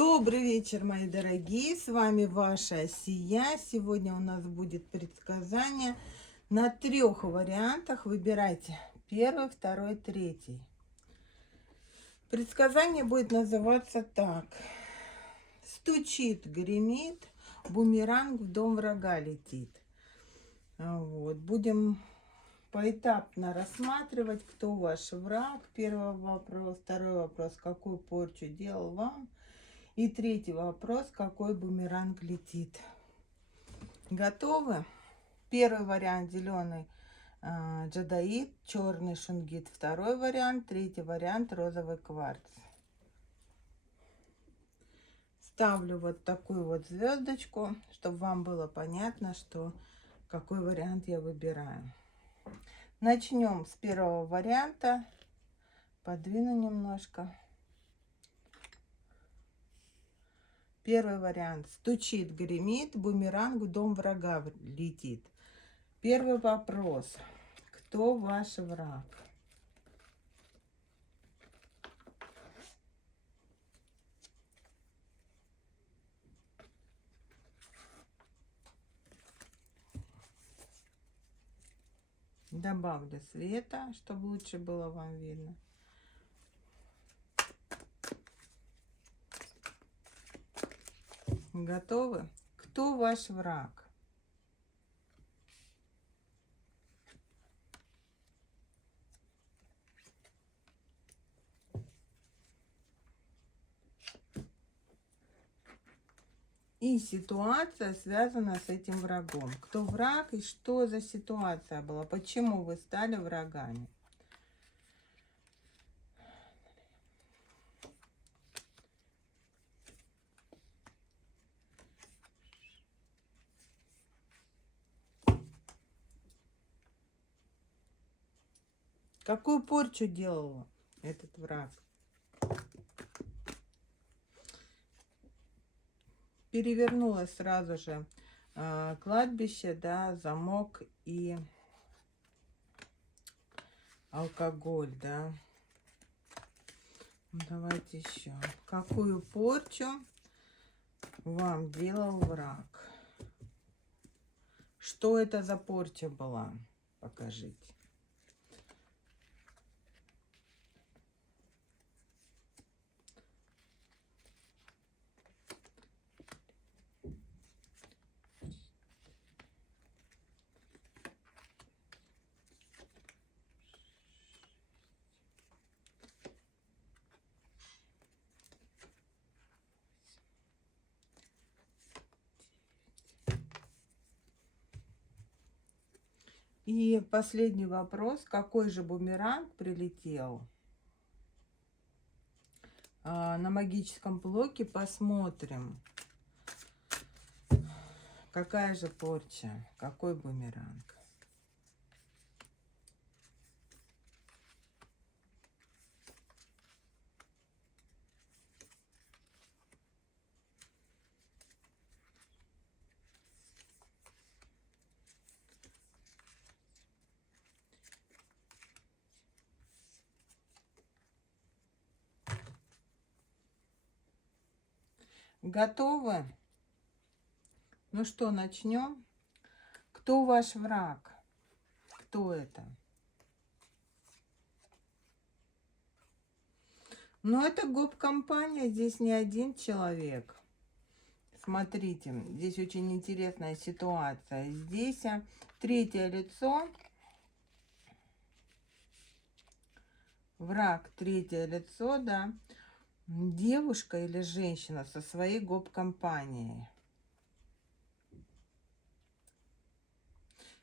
Добрый вечер, мои дорогие, с вами ваша Сия. Сегодня у нас будет предсказание на 3 вариантах. Выбирайте первый, второй, третий. Предсказание будет называться так. Стучит, гремит, бумеранг в дом врага летит. Вот. Будем поэтапно рассматривать, кто ваш враг. Первый вопрос. Второй вопрос, какую порчу делал вам. И третий вопрос, какой бумеранг летит. Готовы? Первый вариант зеленый джадаит, черный шунгит. Второй вариант, третий вариант розовый кварц. Ставлю вот такую вот звездочку, чтобы вам было понятно, что какой вариант я выбираю. Начнем с первого варианта. Подвину немножко. Первый вариант. Стучит, гремит, бумеранг в дом врага летит. Первый вопрос. Кто ваш враг? Добавлю света, чтобы лучше было вам видно. Готовы? Кто ваш враг? И ситуация связана с этим врагом. Кто враг и что за ситуация была? Почему вы стали врагами? Какую порчу делал этот враг? Перевернулось сразу же кладбище, да, замок и алкоголь, да. Давайте еще. Какую порчу вам делал враг? Что это за порча была? Покажите. И последний вопрос. Какой же бумеранг прилетел? На магическом блоке посмотрим. Какая же порча? Какой бумеранг? Готовы? Ну что, начнем? Кто ваш враг? Кто это? Ну, это гоп-компания, здесь не один человек. Смотрите, здесь очень интересная ситуация. Здесь третье лицо. Враг, третье лицо, да. Девушка или женщина со своей гоп-компанией.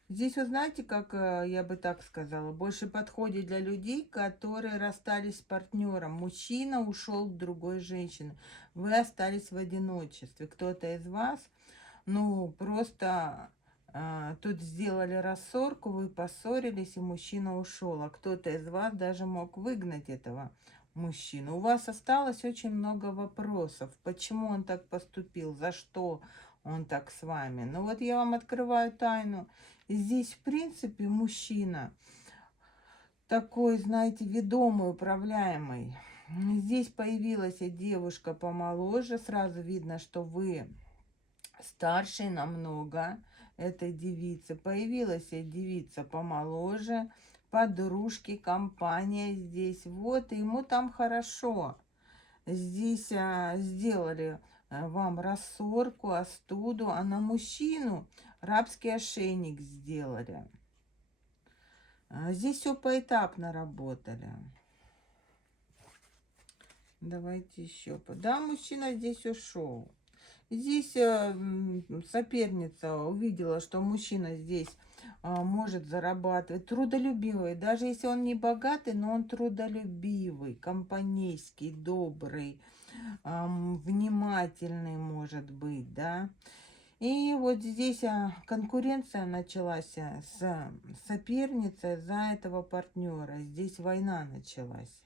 Здесь, вы знаете, как я бы так сказала, больше подходит для людей, которые расстались с партнером. Мужчина ушел к другой женщине. Вы остались в одиночестве. Кто-то из вас, ну, просто тут сделали рассорку, вы поссорились, и мужчина ушел. А кто-то из вас даже мог выгнать этого мужчину. У вас осталось очень много вопросов. Почему он так поступил? За что он так с вами? Ну вот я вам открываю тайну. Здесь, в принципе, мужчина такой, знаете, ведомый, управляемый. Здесь появилась девушка помоложе. Сразу видно, что вы старше намного этой девицы. Появилась девица помоложе, подружки, компания здесь. Вот, и ему там хорошо. Здесь сделали вам рассорку, остуду, а на мужчину рабский ошейник сделали. Здесь все поэтапно работали. Давайте еще. Да, мужчина здесь ушел. Здесь соперница увидела, что мужчина здесь может зарабатывать. Трудолюбивый. Даже если он не богатый, но он трудолюбивый, компанейский, добрый, внимательный может быть, да. И вот здесь конкуренция началась с соперницей за этого партнера. Здесь война началась.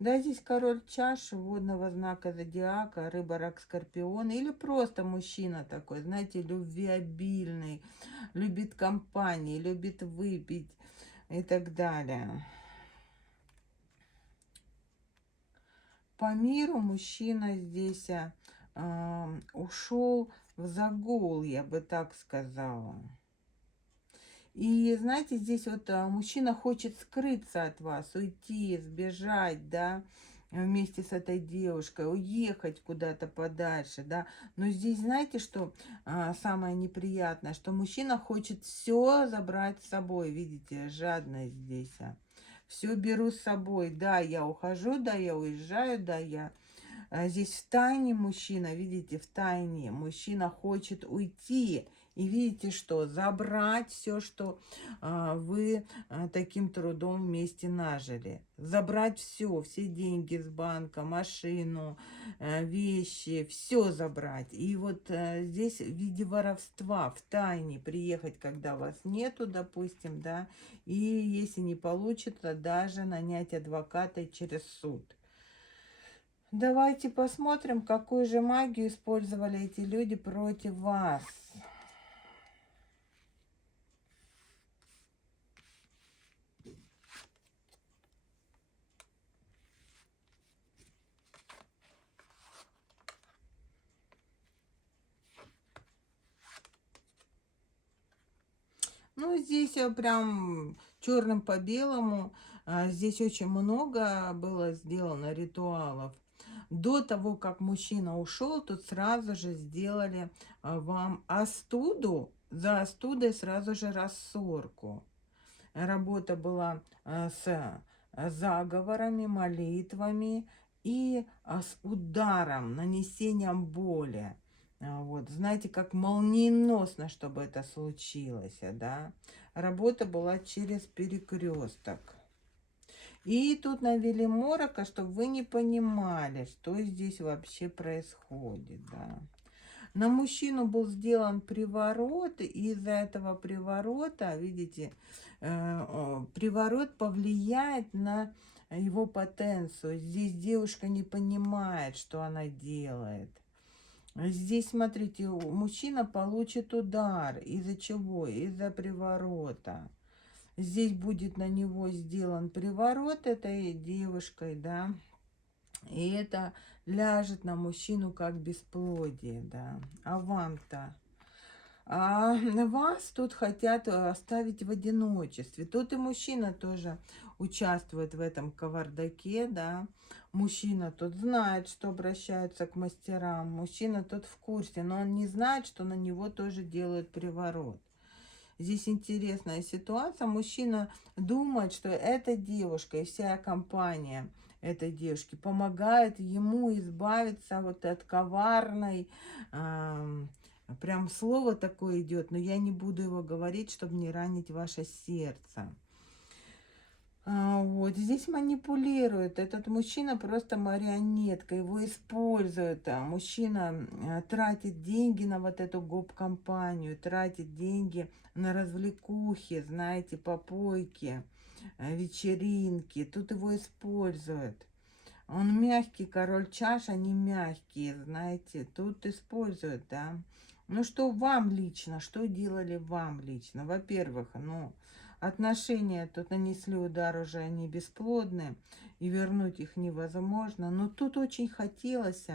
Да, здесь король чаш водного знака зодиака, рыба, рак, скорпион, или просто мужчина такой, знаете, любвеобильный, любит компании, любит выпить и так далее. По миру мужчина здесь ушел в загул, я бы так сказала. И знаете, здесь вот мужчина хочет скрыться от вас, уйти, сбежать, да, вместе с этой девушкой, уехать куда-то подальше, да. Но здесь, знаете, что самое неприятное, что мужчина хочет все забрать с собой, видите, жадность здесь. Все беру с собой, да, я ухожу, да, я уезжаю, да, я... Здесь в тайне мужчина, видите, в тайне мужчина хочет уйти. И видите, что забрать все, что вы таким трудом вместе нажили. Забрать все деньги с банка, машину, вещи, все забрать. И вот здесь в виде воровства, в тайне приехать, когда вас нету, допустим, да, и если не получится, даже нанять адвоката через суд. Давайте посмотрим, какую же магию использовали эти люди против вас. Ну, здесь прям черным по белому. Здесь очень много было сделано ритуалов. До того, как мужчина ушел, тут сразу же сделали вам остуду. За остудой сразу же рассорку. Работа была с заговорами, молитвами и с ударом, нанесением боли. Вот, знаете, как молниеносно, чтобы это случилось, да. Работа была через перекресток. И тут навели морока, чтобы вы не понимали, что здесь вообще происходит, да. На мужчину был сделан приворот, и из-за этого приворота, видите, приворот повлияет на его потенцию. Здесь девушка не понимает, что она делает. Здесь, смотрите, мужчина получит удар. Из-за чего? Из-за приворота. Здесь будет на него сделан приворот этой девушкой, да. И это ляжет на мужчину как бесплодие, да. А вам-то? А вас тут хотят оставить в одиночестве. Тут и мужчина тоже участвует в этом кавардаке, да. Мужчина тут знает, что обращаются к мастерам. Мужчина тут в курсе, но он не знает, что на него тоже делают приворот. Здесь интересная ситуация. Мужчина думает, что эта девушка и вся компания этой девушки помогает ему избавиться вот от коварной... Прям слово такое идет, но я не буду его говорить, чтобы не ранить ваше сердце. Вот здесь манипулирует. Этот мужчина просто марионетка, его используют. Мужчина тратит деньги на вот эту гоп-компанию, тратит деньги на развлекухи, знаете, попойки, вечеринки. Тут его используют. Он мягкий, король чаш, они мягкие, знаете, тут используют, да. Ну, что вам лично, что делали вам лично? Во-первых, ну, Отношения тут нанесли удар, уже они бесплодны, и вернуть их невозможно. Но тут очень хотелось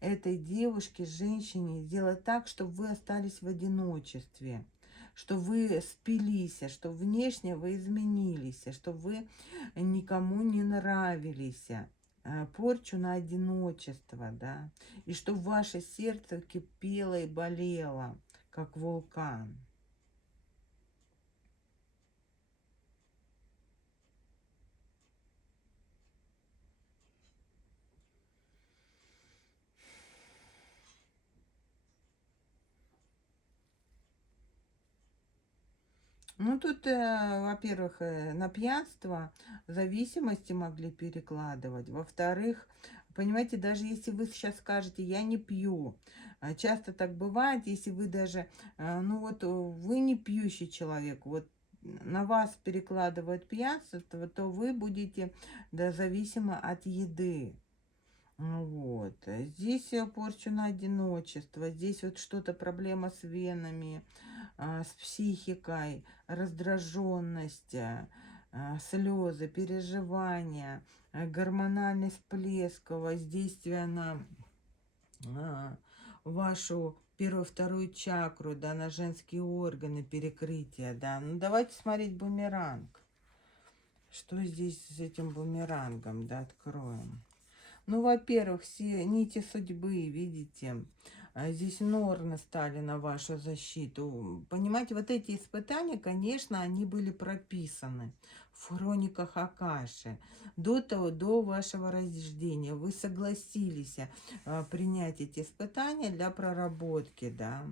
этой девушке, женщине, сделать так, чтобы вы остались в одиночестве, что вы спились, что внешне вы изменились, что вы никому не нравились, порчу на одиночество, да, и что ваше сердце кипело и болело, как вулкан. Ну, тут, во-первых, на пьянство зависимости могли перекладывать. Во-вторых, понимаете, даже если вы сейчас скажете, я не пью, часто так бывает, если вы даже, ну вот вы не пьющий человек, вот на вас перекладывают пьянство, то вы будете, да, зависимы от еды. Ну вот. Здесь я порчу на одиночество, здесь вот что-то проблема с венами, с психикой, раздраженность, слезы, переживания, гормональный всплеск, воздействие на а, вашу первую, вторую чакру, да, на женские органы, перекрытие, да. Ну, давайте смотреть бумеранг. Что здесь с этим бумерангом, да, откроем. Ну, во-первых, все нити судьбы, видите, здесь норны стали на вашу защиту. Понимаете, вот эти испытания, конечно, они были прописаны в хрониках Акаши. До того, до вашего рождения вы согласились принять эти испытания для проработки, да,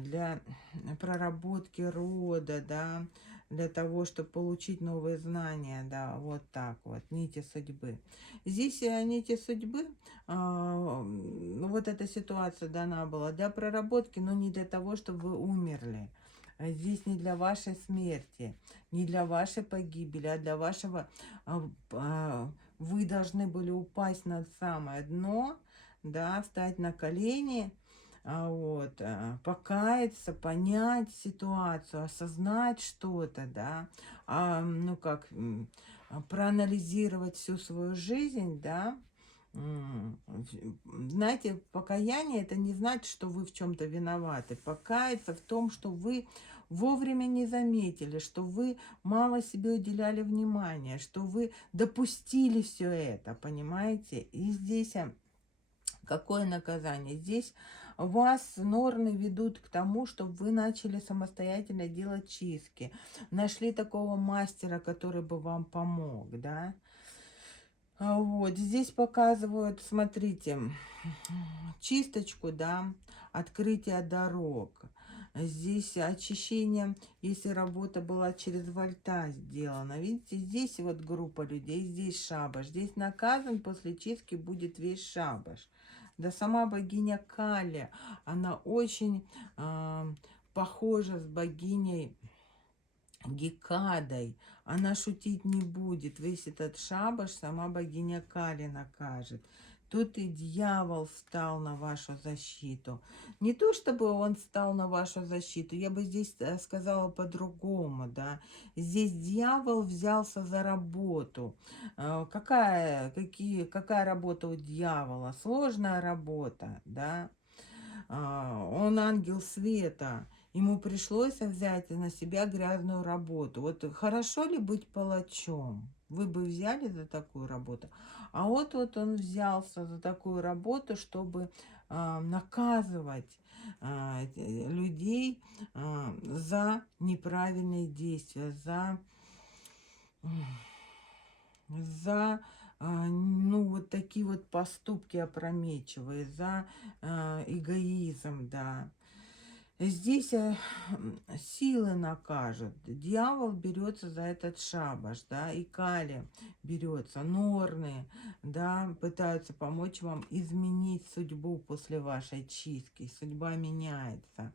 для проработки рода, да, для того, чтобы получить новые знания, да, вот так вот, нити судьбы. Здесь нити судьбы, ну, вот эта ситуация дана была для проработки, но не для того, чтобы вы умерли. Здесь не для вашей смерти, не для вашей погибели, а для вашего... Вы должны были упасть на самое дно, да, встать на колени, вот, покаяться, понять ситуацию, осознать что-то, да, ну как, проанализировать всю свою жизнь, да. Знаете, покаяние это не значит, что вы в чем-то виноваты. Покаяться в том, что вы вовремя не заметили, что вы мало себе уделяли внимания, что вы допустили все это, понимаете? И здесь какое наказание? Здесь вас норны ведут к тому, чтобы вы начали самостоятельно делать чистки. Нашли такого мастера, который бы вам помог, да? Вот, здесь показывают, смотрите, чисточку, да, открытие дорог. Здесь очищение, если работа была через вольта сделана. Видите, здесь вот группа людей, здесь шабаш. Здесь наказан после чистки будет весь шабаш. Да сама богиня Кали, она очень похожа с богиней Гекадой. Она шутить не будет. Весь этот шабаш сама богиня Кали накажет. Тут и дьявол встал на вашу защиту. Не то, чтобы он встал на вашу защиту, я бы здесь сказала по-другому, да. Здесь дьявол взялся за работу. Какая работа у дьявола? Сложная работа, да. Он ангел света. Ему пришлось взять на себя грязную работу. Вот хорошо ли быть палачом? Вы бы взяли за такую работу? А вот он взялся за такую работу, чтобы наказывать людей за неправильные действия, за ну, вот такие вот поступки опрометчивые, за эгоизм, да. Здесь силы накажут. Дьявол берется за этот шабаш, да, и Кали берется, норны, да, пытаются помочь вам изменить судьбу после вашей чистки. Судьба меняется.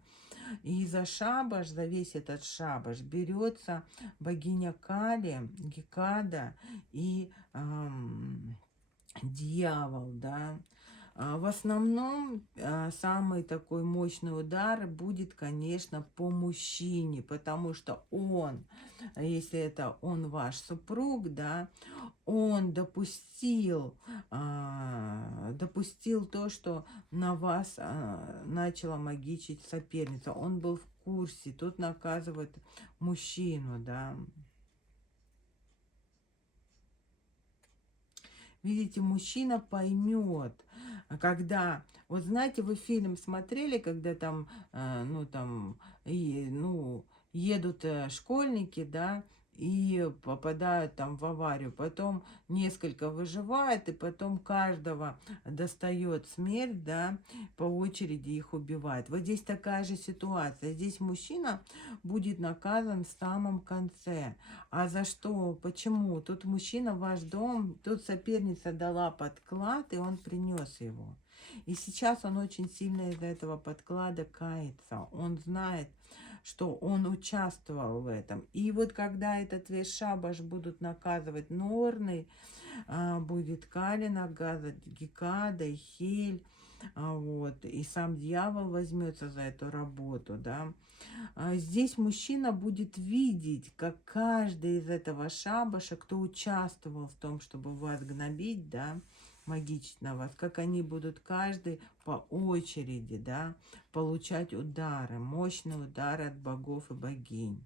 И за шабаш, за весь этот шабаш берется богиня Кали, Гекада и дьявол, да. В основном самый такой мощный удар будет, конечно, по мужчине, потому что он, если это он ваш супруг, да, он допустил то, что на вас начала магичить соперница. Он был в курсе. Тут наказывает мужчину, да. Видите, мужчина поймет, когда... Вот знаете, вы фильм смотрели, когда там, едут школьники, да, и попадают там в аварию. Потом несколько выживает, и потом каждого достает смерть, да, по очереди их убивает. Вот здесь такая же ситуация. Здесь мужчина будет наказан в самом конце. А за что? Почему? Тут мужчина в ваш дом, тут соперница дала подклад, и он принес его. И сейчас он очень сильно из-за этого подклада кается. Он знает, что он участвовал в этом. И вот когда этот весь шабаш будут наказывать Норны, будет Кали наказывать, Гекада и Хель, вот, и сам дьявол возьмется за эту работу, да. Здесь мужчина будет видеть, как каждый из этого шабаша, кто участвовал в том, чтобы вас гнобить, да, магичить на вас, как они будут каждый по очереди, да, получать удары, мощные удары от богов и богинь.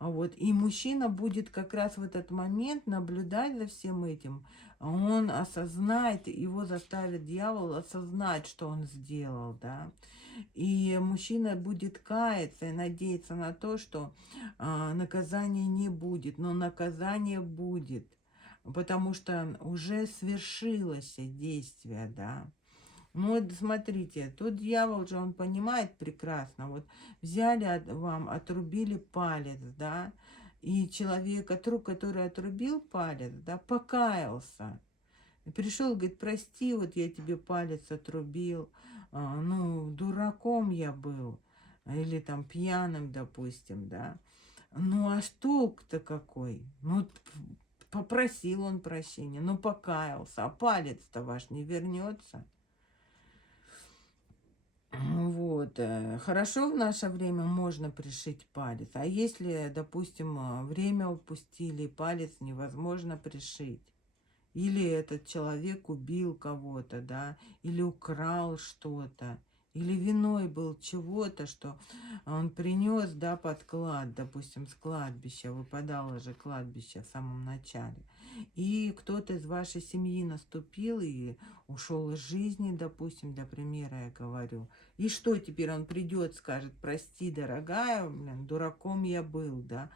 Вот. И мужчина будет как раз в этот момент наблюдать за всем этим. Он осознает, его заставит дьявол осознать, что он сделал, да. И мужчина будет каяться и надеяться на то, что наказания не будет. Но наказание будет, потому что уже свершилось действие, да. Ну вот смотрите, тут дьявол же, он понимает прекрасно. Вот взяли вам, отрубили палец, да, и человек, который отрубил палец, да, покаялся. И пришел, говорит, прости, вот я тебе палец отрубил, дураком я был, или там пьяным, допустим, да. Ну а толк-то какой? Ну, попросил он прощения, ну покаялся, а палец-то ваш не вернется. Вот. Хорошо в наше время можно пришить палец. А если, допустим, время упустили, палец невозможно пришить. Или этот человек убил кого-то, да, или украл что-то, или виной был чего-то, что он принес, да, подклад, допустим, с кладбища, выпадало же кладбище в самом начале. И кто-то из вашей семьи наступил и ушел из жизни, допустим, для примера я говорю. И что теперь он придет, скажет, прости, дорогая, блин, дураком я был, да.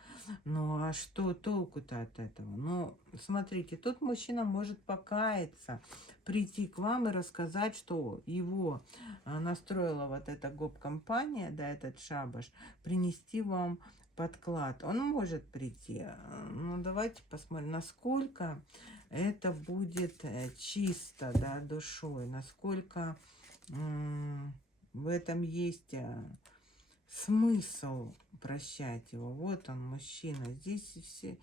Ну а что толку-то от этого? Ну, смотрите, тут мужчина может покаяться, прийти к вам и рассказать, что его настроила вот эта гоп-компания, да, этот шабаш, принести вам подклад. Он может прийти. Ну, давайте посмотрим, насколько это будет чисто, да, душой, насколько в этом есть смысл прощать его. Вот он, мужчина. Здесь все,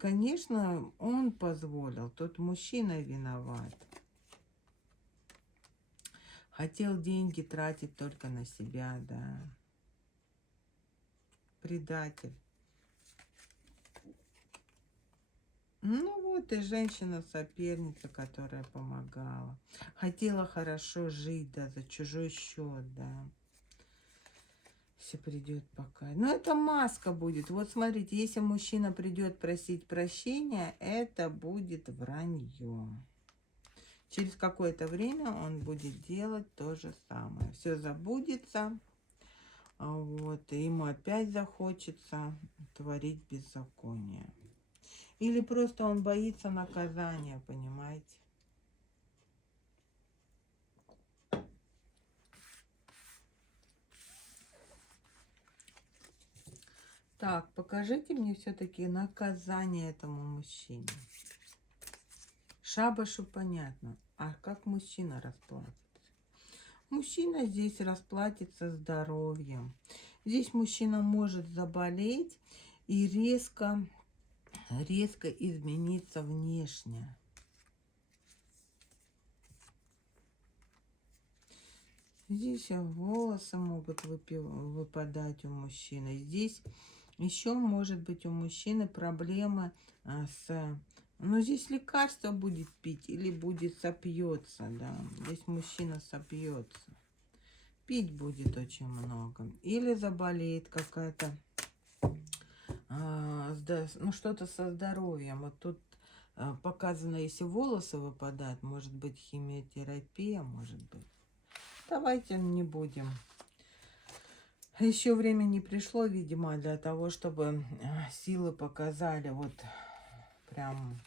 конечно, он позволил, тот мужчина виноват. Хотел деньги тратить только на себя, да. Предатель. Ну вот и женщина-соперница, которая помогала. Хотела хорошо жить, да, за чужой счет, да. Все придет пока. Но это маска будет. Вот смотрите, если мужчина придет просить прощения, это будет вранье. Через какое-то время он будет делать то же самое. Все забудется. Вот, и ему опять захочется творить беззаконие. Или просто он боится наказания, понимаете? Так, покажите мне все-таки наказание этому мужчине. Шабашу понятно. А как мужчина расплатится? Мужчина здесь расплатится здоровьем. Здесь мужчина может заболеть и резко измениться внешне. Здесь волосы могут выпадать у мужчины. Здесь еще может быть у мужчины проблемы с... Ну, здесь лекарство будет пить или будет сопьется, да. Здесь мужчина сопьется. Пить будет очень много. Или заболеет какая-то, ну, что-то со здоровьем. Вот тут показано, если волосы выпадают, может быть химиотерапия, может быть. Давайте не будем. Еще время не пришло, видимо, для того, чтобы силы показали вот прям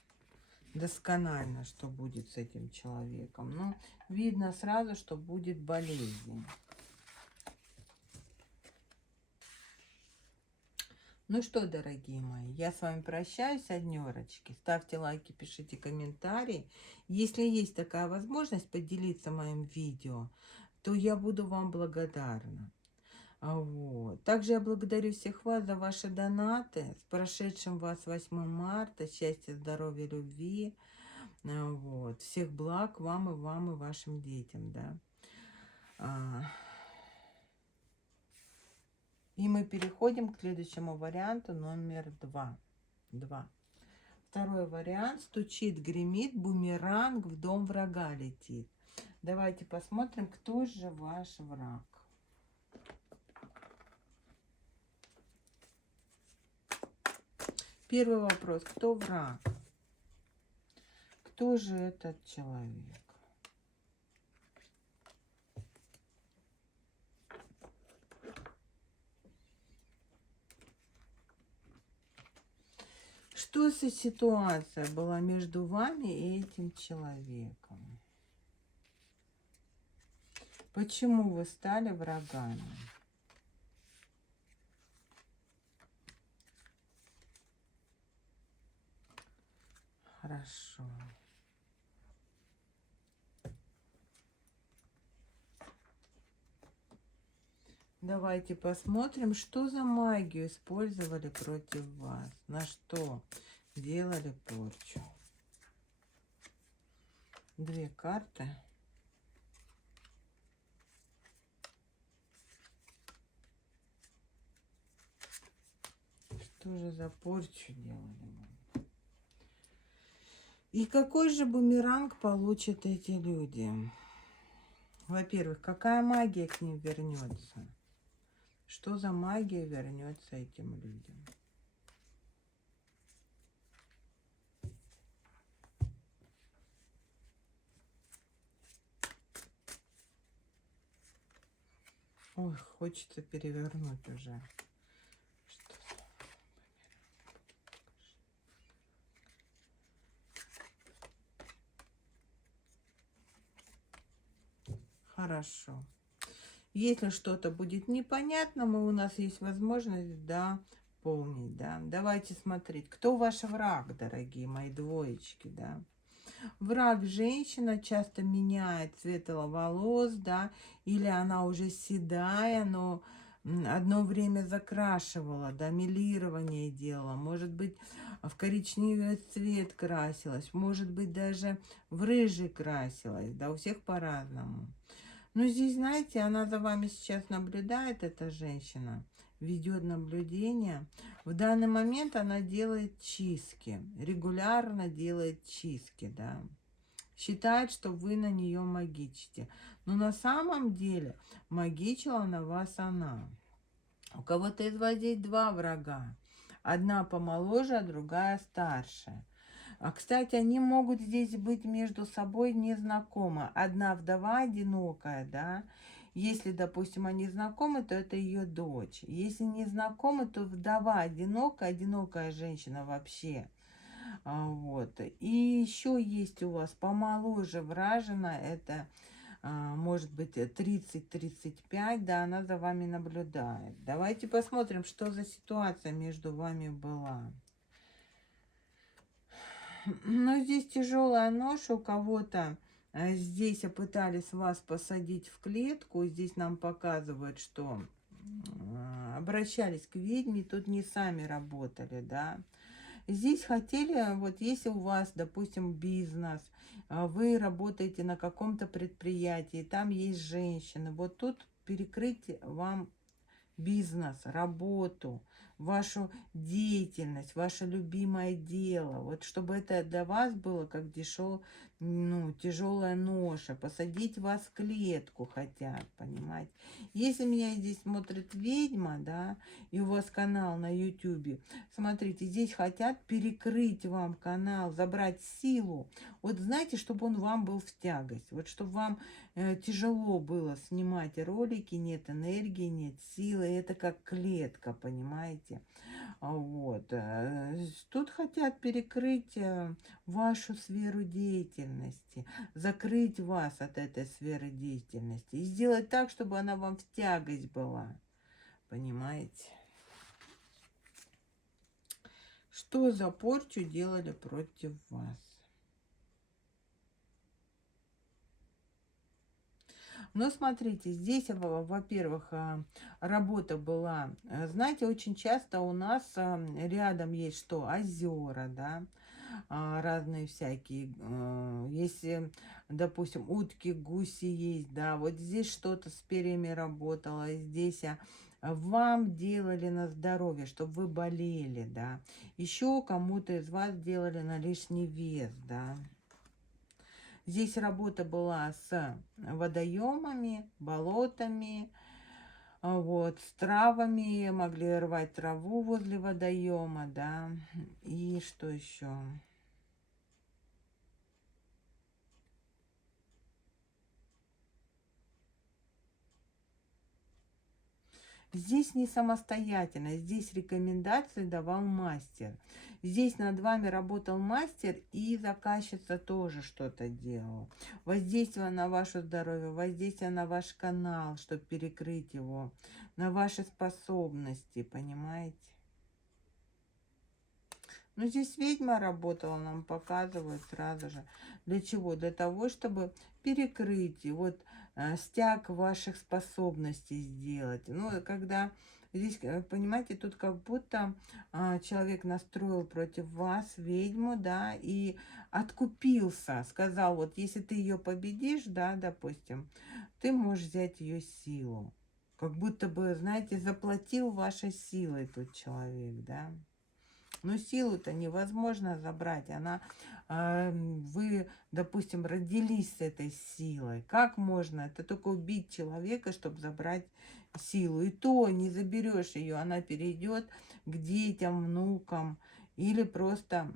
досконально, что будет с этим человеком. Ну, видно сразу, что будет болезнь. Ну что, дорогие мои, я с вами прощаюсь, однерочки. Ставьте лайки, пишите комментарии. Если есть такая возможность поделиться моим видео, то я буду вам благодарна. Вот. Также я благодарю всех вас за ваши донаты. С прошедшим вас 8 марта. Счастья, здоровья, любви. Вот. Всех благ вам и вашим детям. Да? И мы переходим к следующему варианту, номер 2. Второй вариант. Стучит, гремит, бумеранг, в дом врага летит. Давайте посмотрим, кто же ваш враг. Первый вопрос. Кто враг? Кто же этот человек? Что за ситуация была между вами и этим человеком? Почему вы стали врагами? Хорошо. Давайте посмотрим, что за магию использовали против вас. На что делали порчу. 2 карты. Что же за порчу делали? И какой же бумеранг получат эти люди? Во-первых, какая магия к ним вернется? Что за магия вернется этим людям? Ой, хочется перевернуть уже. Хорошо. Если что-то будет непонятно, у нас есть возможность дополнить, да. Давайте смотреть, кто ваш враг, дорогие мои двоечки, да. Враг женщина часто меняет цвет волос, да, или она уже седая, но одно время закрашивала, да, мелирование делала, может быть, в коричневый цвет красилась, может быть, даже в рыжий красилась, да, у всех по-разному. Но здесь, знаете, она за вами сейчас наблюдает, эта женщина, ведет наблюдение. В данный момент она делает чистки, регулярно делает чистки, да. Считает, что вы на нее магичите. Но на самом деле магичила на вас она. У кого-то из вас здесь 2 врага. Одна помоложе, а другая старше. А, кстати, они могут здесь быть между собой незнакомы. Одна вдова одинокая, да. Если, допустим, они знакомы, то это ее дочь. Если не знакомы, то вдова одинокая, одинокая женщина вообще. Вот. И еще есть у вас помоложе вражина, это может быть 30-35, да, она за вами наблюдает. Давайте посмотрим, что за ситуация между вами была. Но здесь тяжелая ноша у кого-то. Здесь пытались вас посадить в клетку. Здесь нам показывают, что обращались к ведьме. Тут не сами работали, да. Здесь хотели, вот если у вас, допустим, бизнес, вы работаете на каком-то предприятии, там есть женщины, вот тут перекрыть вам бизнес, работу, вашу деятельность, ваше любимое дело. Вот чтобы это для вас было как тяжелая ноша. Посадить вас в клетку хотят, понимаете. Если меня здесь смотрит ведьма, да, и у вас канал на YouTube, смотрите, здесь хотят перекрыть вам канал, забрать силу. Вот знаете, чтобы он вам был в тягость. Вот чтобы вам тяжело было снимать ролики, нет энергии, нет силы. Это как клетка, понимаете? Вот. Тут хотят перекрыть вашу сферу деятельности, закрыть вас от этой сферы деятельности и сделать так, чтобы она вам в тягость была. Понимаете? Что за порчу делали против вас? Но смотрите, здесь, во-первых, работа была, знаете, очень часто у нас рядом есть что? Озера, да, разные всякие. Если, допустим, утки, гуси есть, да, вот здесь что-то с перьями работало, здесь вам делали на здоровье, чтобы вы болели, да. Еще кому-то из вас делали на лишний вес, да. Здесь работа была с водоемами, болотами, вот, с травами, могли рвать траву возле водоема, да, и что еще? Здесь не самостоятельно, здесь рекомендации давал мастер. Здесь над вами работал мастер, и заказчица тоже что-то делала. Воздействие на ваше здоровье, воздействие на ваш канал, чтобы перекрыть его, на ваши способности, понимаете? Ну, здесь ведьма работала, нам показывают сразу же. Для чего? Для того, чтобы перекрыть, вот стяг ваших способностей сделать. Ну, когда здесь, понимаете, тут как будто человек настроил против вас ведьму, да, и откупился. Сказал, вот если ты ее победишь, да, допустим, ты можешь взять ее силу. Как будто бы, знаете, заплатил вашей силой тот человек, да. Но силу-то невозможно забрать. Вы, допустим, родились с этой силой. Как можно? Это только убить человека, чтобы забрать силу. И то не заберешь ее. Она перейдет к детям, внукам. Или просто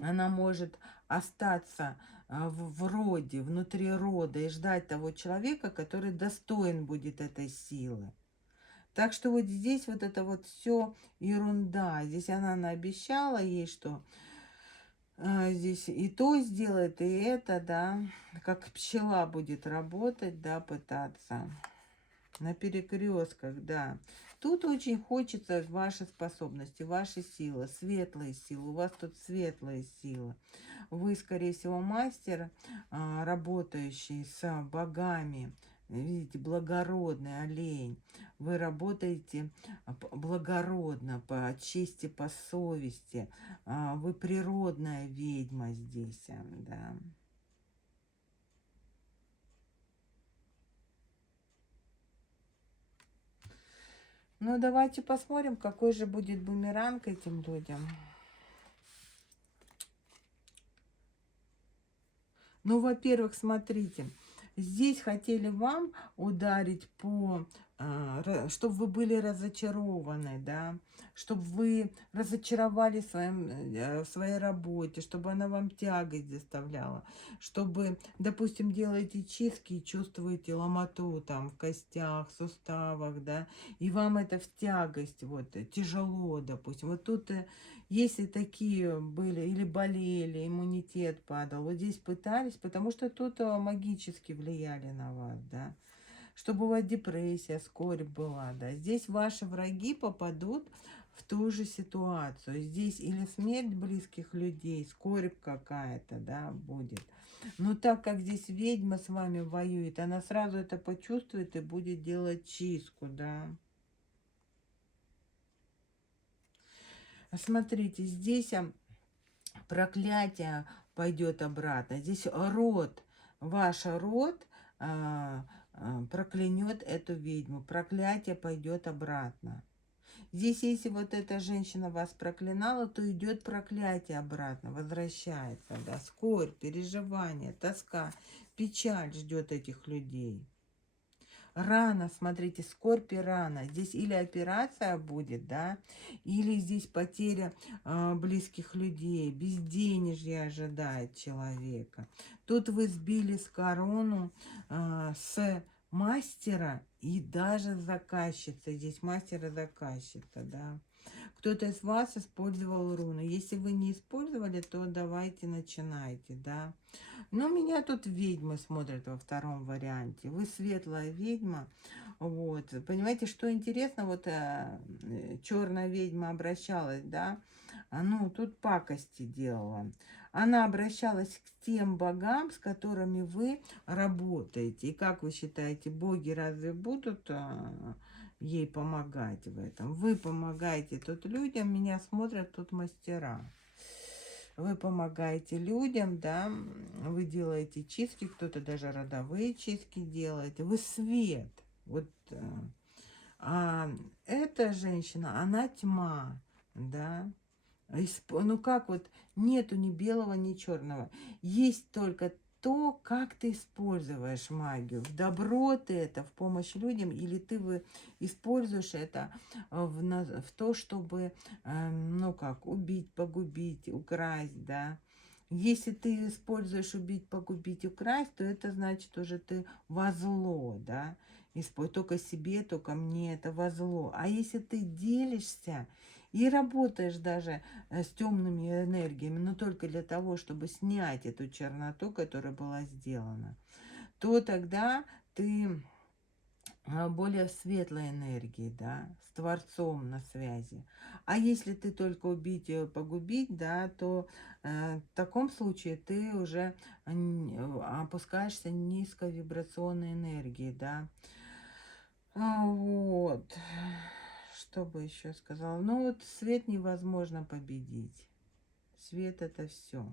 она может остаться в роде, внутри рода и ждать того человека, который достоин будет этой силы. Так что вот здесь вот это вот все ерунда. Здесь она наобещала ей, что здесь и то сделает, и это, да. Как пчела будет работать, да, пытаться. На перекрестках, да. Тут очень хочется ваши способности, ваши силы, светлые силы. У вас тут светлые силы. Вы, скорее всего, мастер, работающий с богами. Видите, благородный олень. Вы работаете благородно, по чести, по совести. Вы природная ведьма здесь, да. Ну, давайте посмотрим, какой же будет бумеранг этим людям. Ну, во-первых, смотрите, здесь хотели вам ударить чтобы вы были разочарованы, да, чтобы вы разочаровали в своей работе, чтобы она вам тягость доставляла, чтобы, допустим, делаете чистки и чувствуете ломоту там в костях, суставах, да, и вам это в тягость, вот, тяжело, допустим. Вот тут если такие были или болели, иммунитет падал, вот здесь пытались, потому что тут магически влияли на вас, да, чтобы у вас депрессия, скорбь была, да. Здесь ваши враги попадут в ту же ситуацию. Здесь или смерть близких людей, скорбь какая-то, да, будет. Но так как здесь ведьма с вами воюет, она сразу это почувствует и будет делать чистку, да. Смотрите, здесь проклятие пойдет обратно. Здесь род, ваш род проклянет эту ведьму. Проклятие пойдет обратно. Здесь, если вот эта женщина вас проклинала, то идет проклятие обратно, возвращается, да, скорбь, переживание, тоска, печаль ждет этих людей. Рана, смотрите, скорбь и рана. Здесь или операция будет, да, или здесь потеря близких людей, безденежье ожидает человека. Тут вы сбили с корону с мастера и даже заказчица. Здесь мастер и заказчица, да. Кто-то из вас использовал руны. Если вы не использовали, то давайте начинайте, да. Но меня тут ведьмы смотрят во втором варианте. Вы светлая ведьма. Вот. Понимаете, что интересно, вот черная ведьма обращалась, да, ну, тут пакости делала. Она обращалась к тем богам, с которыми вы работаете. И как вы считаете, боги разве будут ей помогать в этом? Вы помогаете тут людям, меня смотрят тут мастера. Вы помогаете людям, да, вы делаете чистки, кто-то даже родовые чистки делает, вы свет. Вот, а эта женщина, она тьма, да. Ну как вот, нету ни белого, ни черного. Есть только то, как ты используешь магию. В добро ты это, в помощь людям, или ты используешь это в то, чтобы, ну как, убить, погубить, украсть, да. Если ты используешь убить, погубить, украсть, то это значит уже ты во зло, да. Только себе, только мне, это во зло. А если ты делишься и работаешь даже с темными энергиями, но только для того, чтобы снять эту черноту, которая была сделана, то тогда ты более в светлой энергии, да, с Творцом на связи. А если ты только убить и погубить, да, то в таком случае ты уже опускаешься в низковибрационной энергии, да. Вот. Что бы еще сказала? Ну вот свет невозможно победить. Свет это все.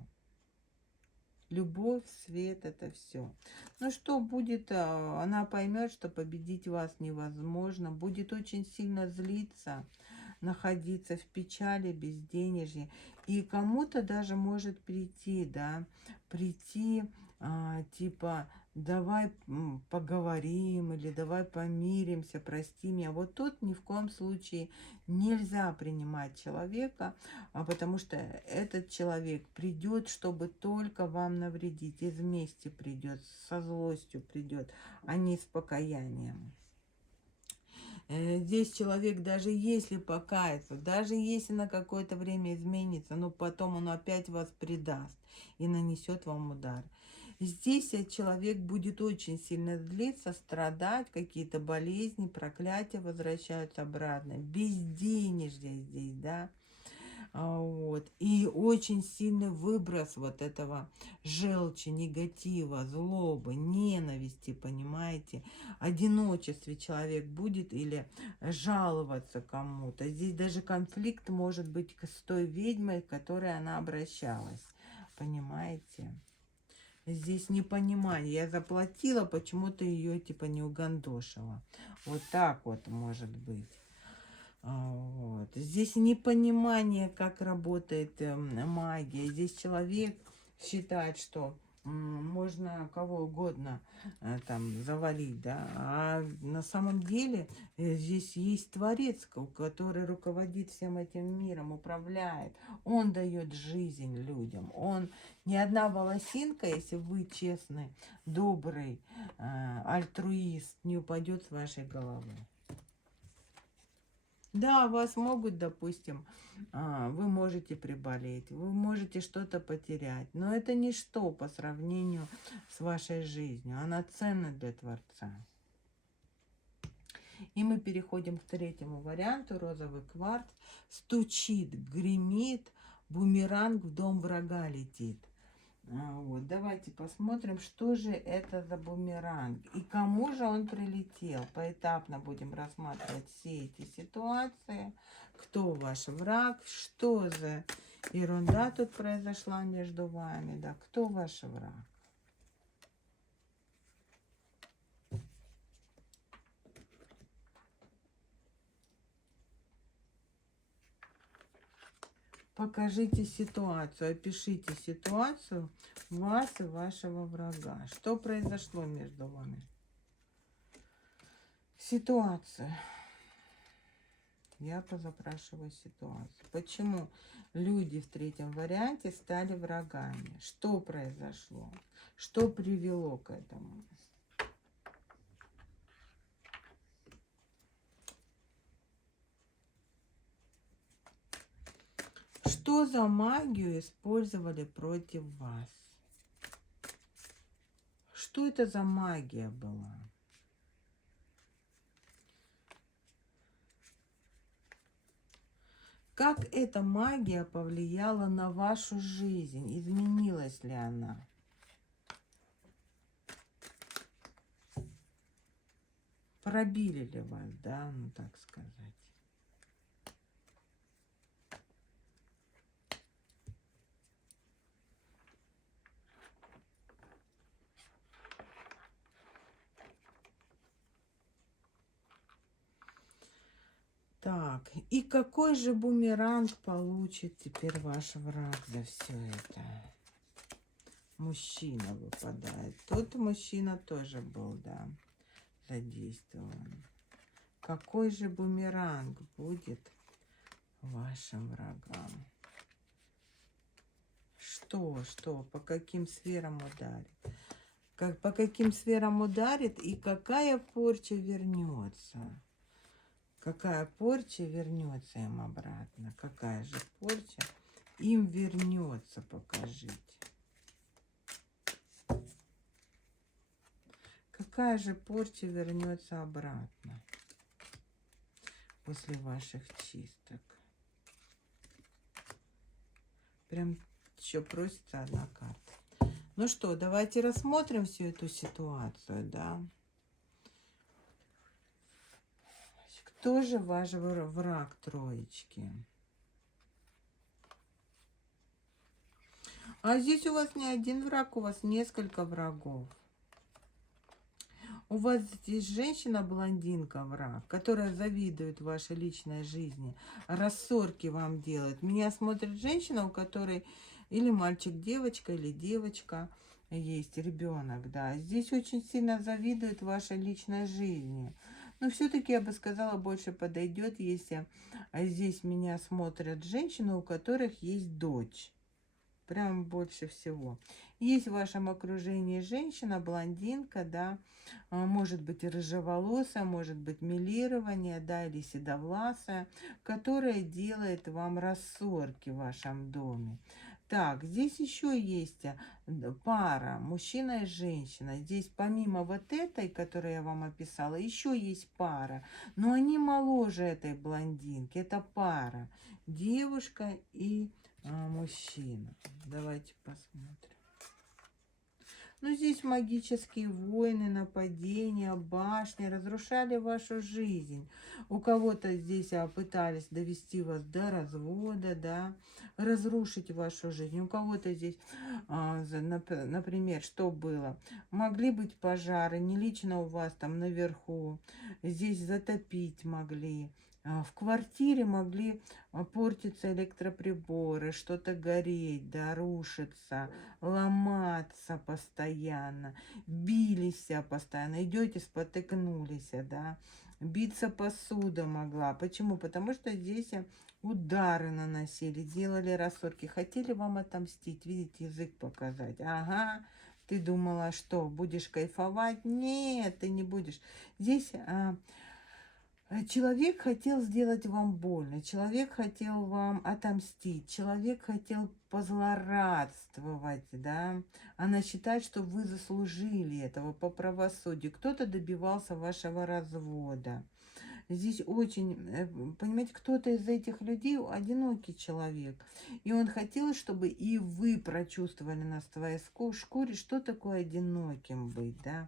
Любовь, свет это все. Ну что будет? Она поймет, что победить вас невозможно. Будет очень сильно злиться, находиться в печали, безденежье. И кому-то даже может прийти, да, типа, давай поговорим, или давай помиримся, прости меня. Вот тут ни в коем случае нельзя принимать человека, потому что этот человек придет, чтобы только вам навредить, из мести придет, со злостью придет, а не с покаянием. Здесь человек, даже если покается, даже если на какое-то время изменится, но потом он опять вас предаст и нанесет вам удар. Здесь человек будет очень сильно злиться, страдать, какие-то болезни, проклятия возвращаются обратно. Безденежье здесь, да. Вот. И очень сильный выброс вот этого желчи, негатива, злобы, ненависти, понимаете. Одиночестве человек будет или жаловаться кому-то. Здесь даже конфликт может быть с той ведьмой, к которой она обращалась. Понимаете? Здесь непонимание. Я заплатила, почему-то ее типа не угандошила. Вот так вот может быть. Вот. Здесь непонимание, как работает магия. Здесь человек считает, что можно кого угодно там завалить, да, а на самом деле здесь есть Творец, который руководит всем этим миром, управляет. Он дает жизнь людям. Он ни одна волосинка, если вы честный, добрый, альтруист, не упадет с вашей головы. Да, вас могут, допустим, вы можете приболеть, вы можете что-то потерять, но это ничто по сравнению с вашей жизнью. Она ценна для Творца. И мы переходим к третьему варианту. Розовый кварц. Стучит, гремит, бумеранг в дом врага летит. Вот, давайте посмотрим, что же это за бумеранг и кому же он прилетел. Поэтапно будем рассматривать все эти ситуации. Кто ваш враг, что за ерунда тут произошла между вами, да, кто ваш враг. Покажите ситуацию, опишите ситуацию вас и вашего врага. Что произошло между вами? Ситуация. Я позапрашиваю ситуацию. Почему люди в третьем варианте стали врагами? Что произошло? Что привело к этому? Что за магию использовали против вас? Что это за магия была? Как эта магия повлияла на вашу жизнь? Изменилась ли она? Пробили ли вас, да, ну так сказать? Так, и какой же бумеранг получит теперь ваш враг за все это? Мужчина выпадает. Тут мужчина тоже был, да, задействован. Какой же бумеранг будет вашим врагам? Что, по каким сферам ударит? По каким сферам ударит и какая порча вернется? Какая порча вернется им обратно? Какая же порча им вернется? Покажите. Какая же порча вернется обратно после ваших чисток? Прям еще просится одна карта. Ну что, давайте рассмотрим всю эту ситуацию, да? Кто же ваш враг троечки? А здесь у вас не один враг, у вас несколько врагов. У вас здесь женщина-блондинка враг, которая завидует вашей личной жизни, рассорки вам делает. Меня смотрит женщина, у которой или мальчик-девочка, или девочка есть, ребенок, да. Здесь очень сильно завидует вашей личной жизни. Но все-таки я бы сказала, больше подойдет, если здесь меня смотрят женщины, у которых есть дочь. Прям больше всего. Есть в вашем окружении женщина, блондинка, да, может быть рыжеволосая, может быть милирование, да, или седовласая, которая делает вам рассорки в вашем доме. Так, здесь еще есть пара, мужчина и женщина. Здесь помимо вот этой, которую я вам описала, еще есть пара. Но они моложе этой блондинки. Это пара. Девушка и мужчина. Давайте посмотрим. Ну, здесь магические войны, нападения, башни разрушали вашу жизнь. У кого-то здесь пытались довести вас до развода, да, разрушить вашу жизнь. У кого-то здесь, например, что было? Могли быть пожары, не лично у вас там наверху. Здесь затопить могли. В квартире могли портиться электроприборы, что-то гореть, да, рушиться, ломаться постоянно, бились постоянно, идете, спотыкнулись, да, биться посуда могла. Почему? Потому что здесь удары наносили, делали рассорки, хотели вам отомстить, видите, язык показать. Ага, ты думала, что, будешь кайфовать? Нет, ты не будешь. Здесь человек хотел сделать вам больно, человек хотел вам отомстить, человек хотел позлорадствовать, да. Она считает, что вы заслужили этого по правосудию. Кто-то добивался вашего развода. Здесь очень, понимаете, кто-то из этих людей одинокий человек. И он хотел, чтобы и вы прочувствовали на своей шкуре, что такое одиноким быть, да.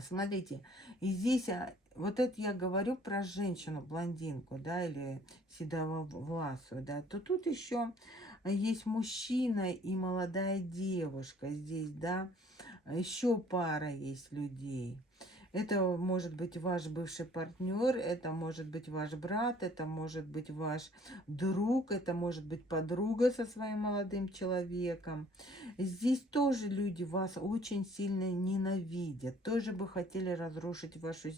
Смотрите, и здесь вот это я говорю про женщину-блондинку, да, или седовласую, да, то тут еще есть мужчина и молодая девушка здесь, да, еще пара есть людей. Это может быть ваш бывший партнер, это может быть ваш брат, это может быть ваш друг, это может быть подруга со своим молодым человеком. Здесь тоже люди вас очень сильно ненавидят, тоже бы хотели разрушить вашу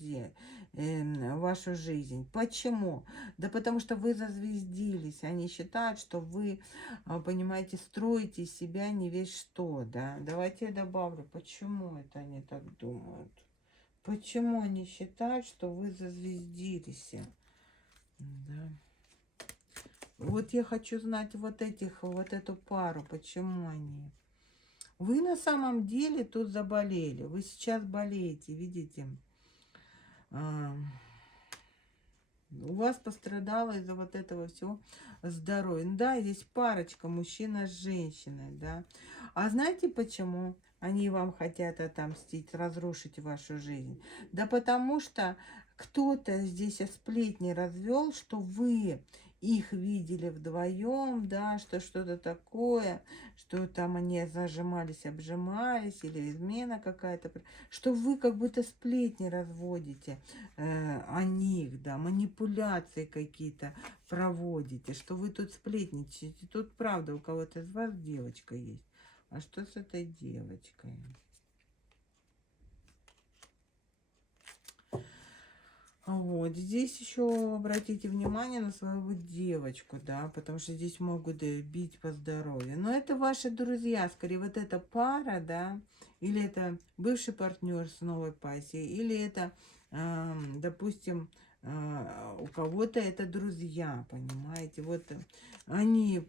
жизнь. Почему? Да потому что вы зазвездились. Они считают, что вы, понимаете, строите из себя не весь что, да. Давайте я добавлю, почему это они так думают. Почему они считают, что вы зазвездились? Да. Вот я хочу знать вот эту пару, почему они. Вы на самом деле тут заболели. Вы сейчас болеете, видите? У вас пострадало из-за вот этого всего здоровье. Да, здесь парочка, мужчина с женщиной, да. А знаете почему они вам хотят отомстить, разрушить вашу жизнь? Да потому что кто-то здесь сплетни развел, что вы их видели вдвоем, да, что что-то такое, что там они зажимались, обжимались, или измена какая-то, что вы как будто сплетни разводите о них, да, манипуляции какие-то проводите, что вы тут сплетничаете. Тут правда у кого-то из вас девочка есть. А что с этой девочкой? Вот, здесь еще обратите внимание на свою девочку, да, потому что здесь могут бить по здоровью. Но это ваши друзья, скорее, вот эта пара, да, или это бывший партнер с новой пассией, или это, допустим, у кого-то это друзья, понимаете, вот они,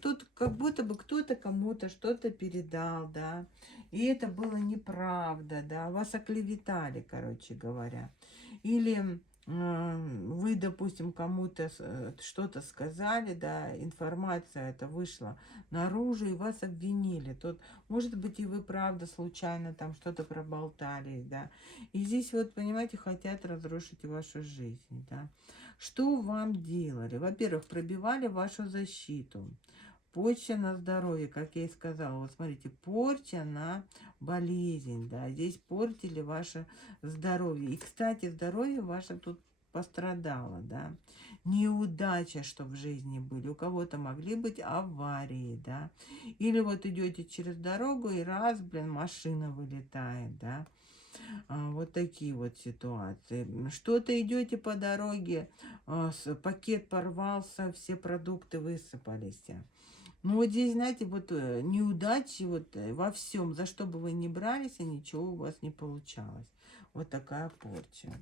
тут как будто бы кто-то кому-то что-то передал, да, и это было неправда, да, вас оклеветали, короче говоря. Или вы, допустим, кому-то что-то сказали, да, информация эта вышла наружу, и вас обвинили. Тут, может быть, и вы, правда, случайно там что-то проболтали, да. И здесь вот, понимаете, хотят разрушить вашу жизнь, да. Что вам делали? Во-первых, пробивали вашу защиту. Порча на здоровье, как я и сказала. Вот смотрите, порча на болезнь, да, здесь портили ваше здоровье. И, кстати, здоровье ваше тут пострадало, да. Неудача, что в жизни были. У кого-то могли быть аварии, да. Или вот идете через дорогу, и раз, блин, машина вылетает, да. Вот такие вот ситуации. Что-то идете по дороге, пакет порвался, все продукты высыпались. Ну, вот здесь, знаете, вот неудачи вот во всем, за что бы вы ни брались, и ничего у вас не получалось. Вот такая порча.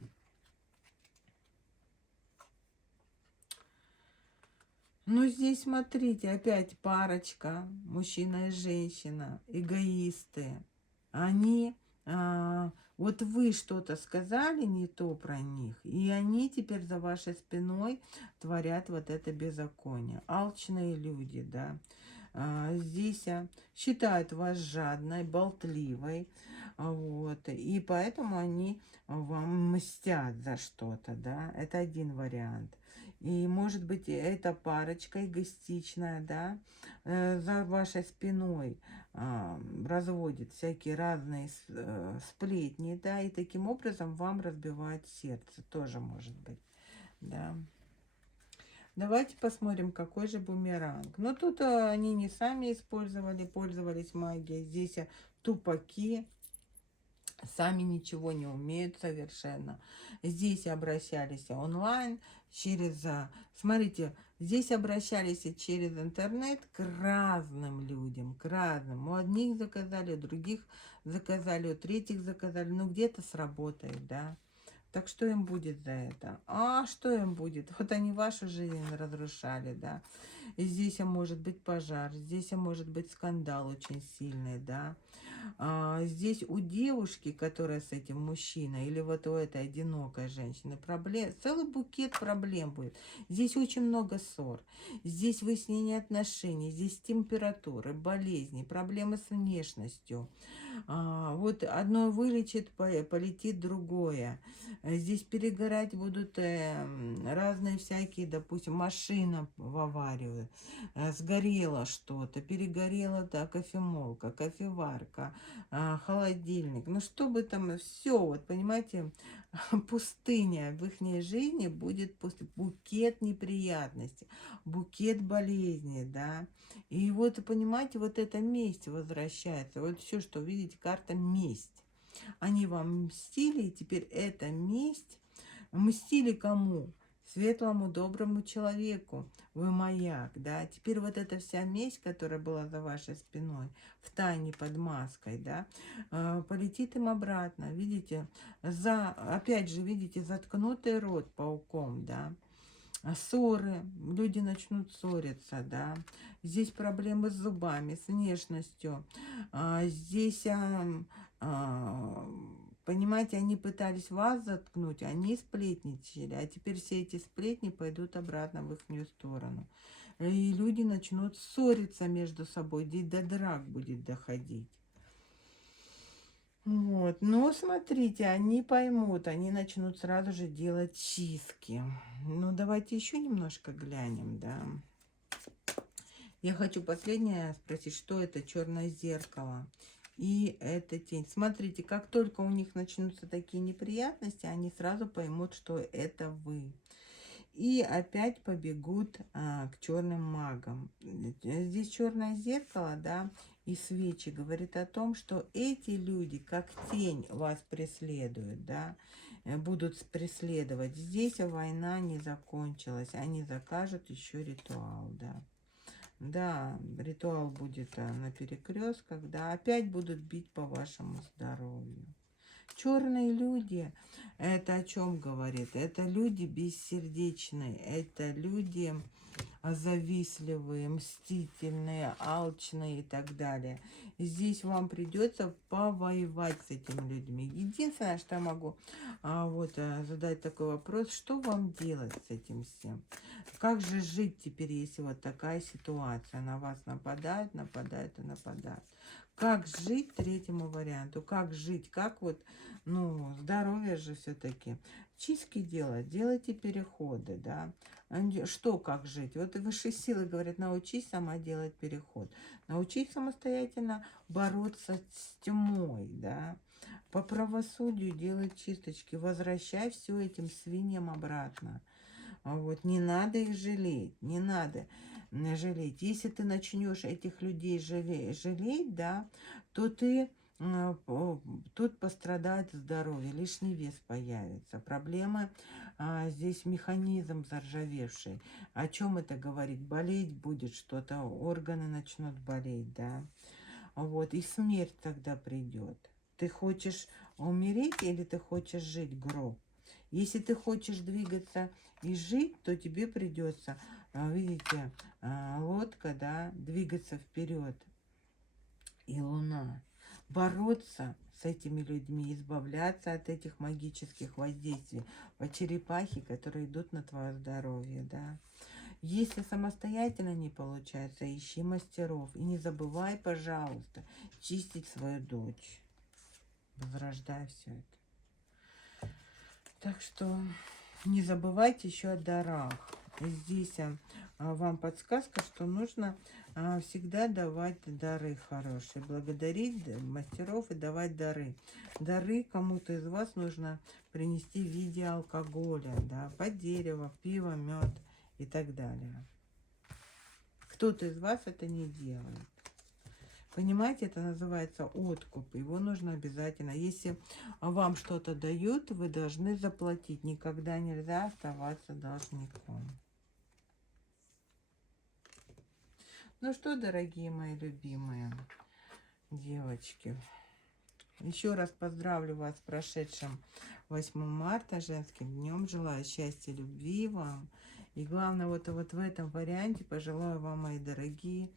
Ну, здесь, смотрите, опять парочка, мужчина и женщина, эгоисты. Они, вот вы что-то сказали не то про них, и они теперь за вашей спиной творят вот это беззаконие. Алчные люди, да. Здесь считают вас жадной, болтливой, вот, и поэтому они вам мстят за что-то, да, это один вариант. И, может быть, эта парочка эгоистичная, да, за вашей спиной разводит всякие разные сплетни, да, и таким образом вам разбивает сердце, тоже может быть, да. Давайте посмотрим, какой же бумеранг. Но тут они не сами использовали, пользовались магией. Здесь тупаки, сами ничего не умеют совершенно. Здесь обращались онлайн через... Смотрите, здесь обращались через интернет к разным людям, к разным. У одних заказали, у других заказали, у третьих заказали. Ну, где-то сработает, да. Так что им будет за это? А что им будет? Вот они вашу жизнь разрушали, да. И здесь может быть пожар, здесь может быть скандал очень сильный, да. Здесь у девушки, которая с этим мужчиной, или вот у этой одинокой женщины, проблем, целый букет проблем будет. Здесь очень много ссор. Здесь выяснение отношений, здесь температуры, болезни, проблемы с внешностью. Вот одно вылечит, полетит другое. Здесь перегорать будут разные всякие, допустим, машина в аварию, сгорело что-то, перегорела, да, кофемолка, кофеварка, холодильник. Ну, что бы там, все, вот, понимаете, пустыня в их жизни будет букет неприятностей, букет болезней, да. И вот, понимаете, вот эта месть возвращается. Вот все, что видите, карта месть. Они вам мстили, и теперь эта месть. Мстили кому? Светлому, доброму человеку. Вы маяк, да. Теперь вот эта вся месть, которая была за вашей спиной, в тайне под маской, да, полетит им обратно. Видите, опять же, видите, заткнутый рот пауком, да. Ссоры, люди начнут ссориться, да. Здесь проблемы с зубами, с внешностью. Здесь, понимаете, они пытались вас заткнуть, они сплетничали, а теперь все эти сплетни пойдут обратно в их сторону. И люди начнут ссориться между собой, здесь до драк будет доходить. Вот. Но смотрите, они поймут, они начнут сразу же делать чистки. Ну, давайте еще немножко глянем, да. Я хочу последнее спросить, что это черное зеркало и эта тень. Смотрите, как только у них начнутся такие неприятности, они сразу поймут, что это вы. И опять побегут к черным магам. Здесь черное зеркало, да, и свечи говорит о том, что эти люди, как тень, вас преследуют, да, будут преследовать. Здесь война не закончилась, они закажут еще ритуал, да. Да, ритуал будет на перекрестках, да, опять будут бить по вашему здоровью. Черные люди, это о чем говорит? Это люди бессердечные, это люди завистливые, мстительные, алчные и так далее. Здесь вам придется повоевать с этими людьми. Единственное, что я могу задать такой вопрос, что вам делать с этим всем? Как же жить теперь, если вот такая ситуация? На вас нападают, нападают и нападают. Как жить третьему варианту? Как жить? Как вот, ну, здоровье же все-таки. Чистки делать, делайте переходы, да. Что, как жить? Вот высшие силы говорят, научись сама делать переход. Научись самостоятельно бороться с тьмой, да. По правосудию делать чисточки. Возвращай все этим свиньям обратно. Вот, не надо их жалеть, не надо жалеть. Если ты начнешь этих людей жалеть, да, то ты тут пострадает здоровье, лишний вес появится. Проблемы, здесь механизм заржавевший. О чем это говорит? Болеть будет что-то, органы начнут болеть, да. Вот, и смерть тогда придет. Ты хочешь умереть или ты хочешь жить, гроб? Если ты хочешь двигаться и жить, то тебе придется, видите, лодка, да, двигаться вперед. И луна. Бороться с этими людьми, избавляться от этих магических воздействий по черепахе, которые идут на твое здоровье, да. Если самостоятельно не получается, ищи мастеров. И не забывай, пожалуйста, чистить свою дочь. Возрождай все это. Так что не забывайте еще о дарах. Здесь вам подсказка, что нужно всегда давать дары хорошие. Благодарить мастеров и давать дары. Дары кому-то из вас нужно принести в виде алкоголя, да, под дерево, пиво, мед и так далее. Кто-то из вас это не делает. Понимаете, это называется откуп. Его нужно обязательно. Если вам что-то дают, вы должны заплатить. Никогда нельзя оставаться должником. Ну что, дорогие мои любимые девочки, еще раз поздравлю вас с прошедшим 8 марта, женским днем. Желаю счастья, любви вам. И главное, вот в этом варианте пожелаю вам, мои дорогие,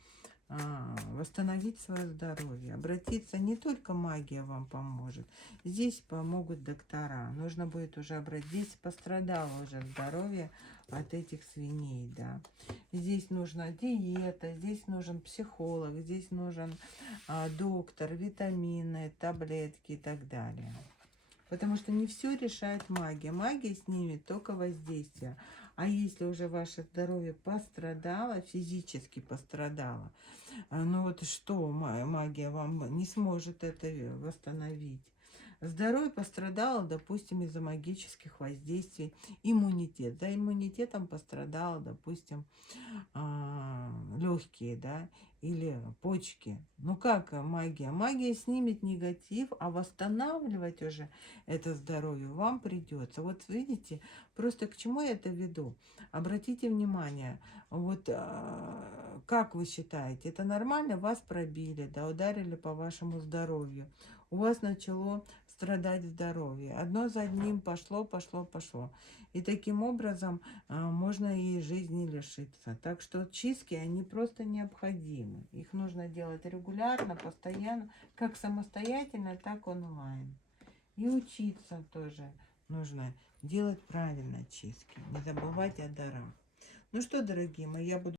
восстановить свое здоровье. Обратиться не только магия вам поможет, здесь помогут доктора. Нужно будет уже обратиться. Здесь пострадало уже здоровье от этих свиней, да. Здесь нужна диета, здесь нужен психолог, здесь нужен доктор, витамины, таблетки и так далее. Потому что не все решает магия. Магия снимет только воздействие. А если уже ваше здоровье пострадало, физически пострадало, ну вот что магия вам не сможет это восстановить? Здоровье пострадало, допустим, из-за магических воздействий. Иммунитет. За иммунитетом пострадало, допустим, легкие, да, или почки. Ну как магия? Магия снимет негатив, а восстанавливать уже это здоровье вам придется. Вот видите, просто к чему я это веду? Обратите внимание, вот как вы считаете, это нормально? Вас пробили, да, ударили по вашему здоровью. У вас начало страдать здоровье. Одно за одним пошло. И таким образом можно и жизни лишиться. Так что чистки, они просто необходимы. Их нужно делать регулярно, постоянно, как самостоятельно, так онлайн. И учиться тоже нужно делать правильно чистки. Не забывать о дарах. Ну что, дорогие мои, я буду